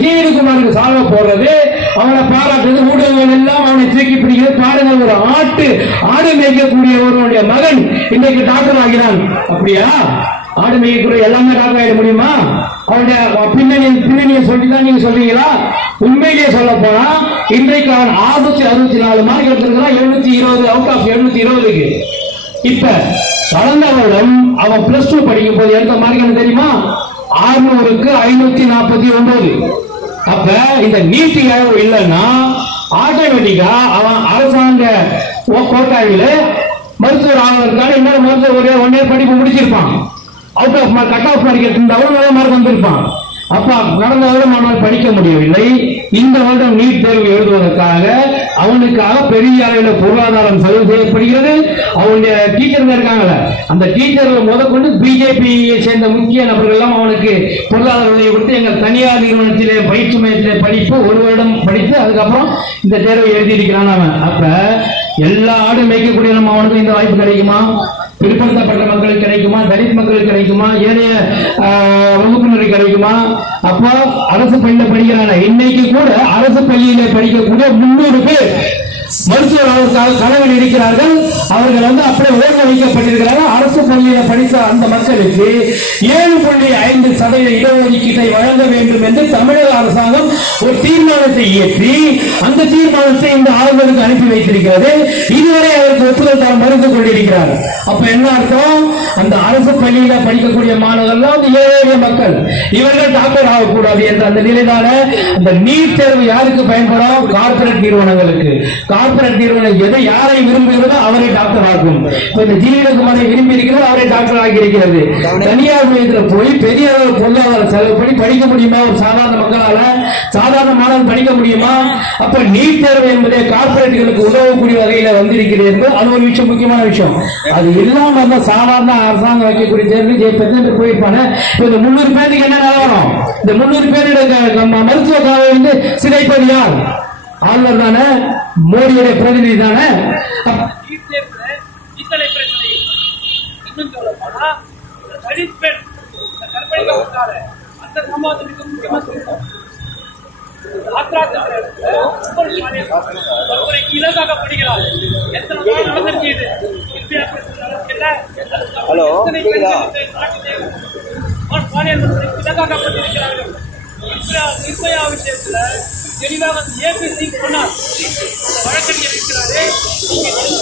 ஜீவனுக்குமாருக்கு சால்வை போடுறது, அவனை பாராட்டுறது, ஊடகங்கள் எல்லாம் அவனை தூக்கி பிடிக்கிறது. பாருங்கள், ஒரு ஆடு மேய்க்கக்கூடியவருடைய மகன் இன்றைக்கு டாக்டர் ஆகிறான். அப்படியா? ஆடு மேய்க்கக்கூடிய எல்லாமே டாக்டர் ஆகிட முடியுமா? அவனுடைய பின்னணியை சொல்லிதான் நீங்க சொல்றீங்களா? உண்மையிலேயே சொல்ல போனா இன்றைக்கு அவன் 664 மார்க் எடுத்திருக்கிறான். 720 அவுட் ஆஃப் 720க்கு. இப்ப கடந்த வருடம் அவன் பிளஸ் 2 படிக்கும் போது எடுத்த மார்க் என்ன தெரியுமா? 600க்கு 549. அப்ப இந்த நீட் தேர்வு இல்லைன்னா ஆட்டோமேட்டிக்கா அவன் அரசாங்க கோட்டாவில் மருத்துவர் ஆவதற்கான இன்னொரு மருத்துவ ஒன் இயர் படிப்பு முடிச்சிருப்பான். Out of mark, cut off mark எடுத்திருந்தாலும் நல்ல மார்க் வந்திருப்பான். அப்ப கடந்த வருடம் அவனால் படிக்க முடியவில்லை. இந்த வருடம் நீட் தேர்வு எழுதுவதற்காக அவனுக்காக பெரிய அளவில் பொருளாதாரம் செலவு செய்யப்படுகிறது. அவனுடைய டீச்சர்கள் இருக்காங்களே, அந்த டீச்சர்கள் முதற்கொண்டு பிஜேபியை சேர்ந்த முக்கிய நபர்கள் எல்லாம் அவனுக்கு பொருளாதார உதவி கொடுத்து எங்கள் தனியார் நிறுவனத்திலே பயிற்சி மையத்திலே படிப்பு 1 வருடம் படித்து அதுக்கப்புறம் இந்த தேர்வை எழுதியிருக்கிறான் அவன். அப்ப எல்லா ஆடும் மேய்க்கக்கூடிய நம்ம அவனுக்கு இந்த வாய்ப்பு கிடைக்குமா? பிற்படுத்தப்பட்ட மக்களுக்கு கிடைக்குமா? தலித் மக்களுக்கு கிடைக்குமா? ஏனைய வகுப்பினருக்கு கிடைக்குமா? அப்போ அரசு பள்ளியில படிக்கிறாங்க. இன்னைக்கு கூட அரசு பள்ளியில படிக்கக்கூடிய 300 பேர் மருத்துவர் அவர்களுக்காக கனவில் இருக்கிறார்கள். அவர்கள் அப்படியே ஓய்வு வைக்கப்பட்டிருக்கிறார்கள். அரசு பள்ளியில படித்த அந்த மக்களுக்கு 7.5% இடஒதுக்கீட்டை வழங்க வேண்டும் என்று தமிழக அரசாங்கம் ஒரு தீர்மானத்தை இயற்றி அந்த தீர்மானத்தை இந்த ஆளுநருக்கு அனுப்பி வைத்திருக்கிறது. இதுவரை அவருக்கு ஒப்புதல் தர மறுத்து கொண்டிருக்கிறார். அப்ப என்ன அர்த்தம்? அந்த அரசு பள்ளியில படிக்கக்கூடிய மாணவர்கள் ஏழை மக்கள், இவர்கள் டாக்டர் ஆகக்கூடாது என்ற அந்த நிலையிலான அந்த நீட் தேர்வு யாருக்கு பயன்படும்? கார்பரேட் நிறுவனங்களுக்கு. கார்பரேட் நிறுவனம் எதை யாரை விரும்புகிறதோ அவரை டாக்டர் ஆகும். இந்த ஜீவனுக்குமாரை விரும்பி இருக்கிறது, அவரை டாக்டர் ஆகி இருக்கிறது. தனியார் மையத்தில் போய் பெரிய அளவு பொருளாதார செலவு பண்ணி படிக்க முடியுமா? ஒரு சாதாரண மக்களால, சாதாரண மாணவன் படிக்க முடியுமா? அப்ப நீட் தேர்வு என்பதே கார்பரேட்டுகளுக்கு உதவக்கூடிய வகையில வந்திருக்கிறது. அது ஒரு விஷயம், முக்கியமான விஷயம். அது இல்லாம சாதாரண அரசாங்கம் வைக்கக்கூடிய தேர்வு ஜெயிப்பது போயிருப்பாங்க. இந்த 300 பேருக்கு என்ன நிலவரம்? இந்த 300 பேருடைய மருத்துவ காவை வந்து சிதைப்பது யார்? ஆளுநர் தானே, மோடியுடைய பிரதிநிதி தானே. ஹலோ, நிர்பயா விஷயத்துல தெளிவாக ஏபிசி சொன்னார். வழக்கறிஞர் இருக்கிறாரு.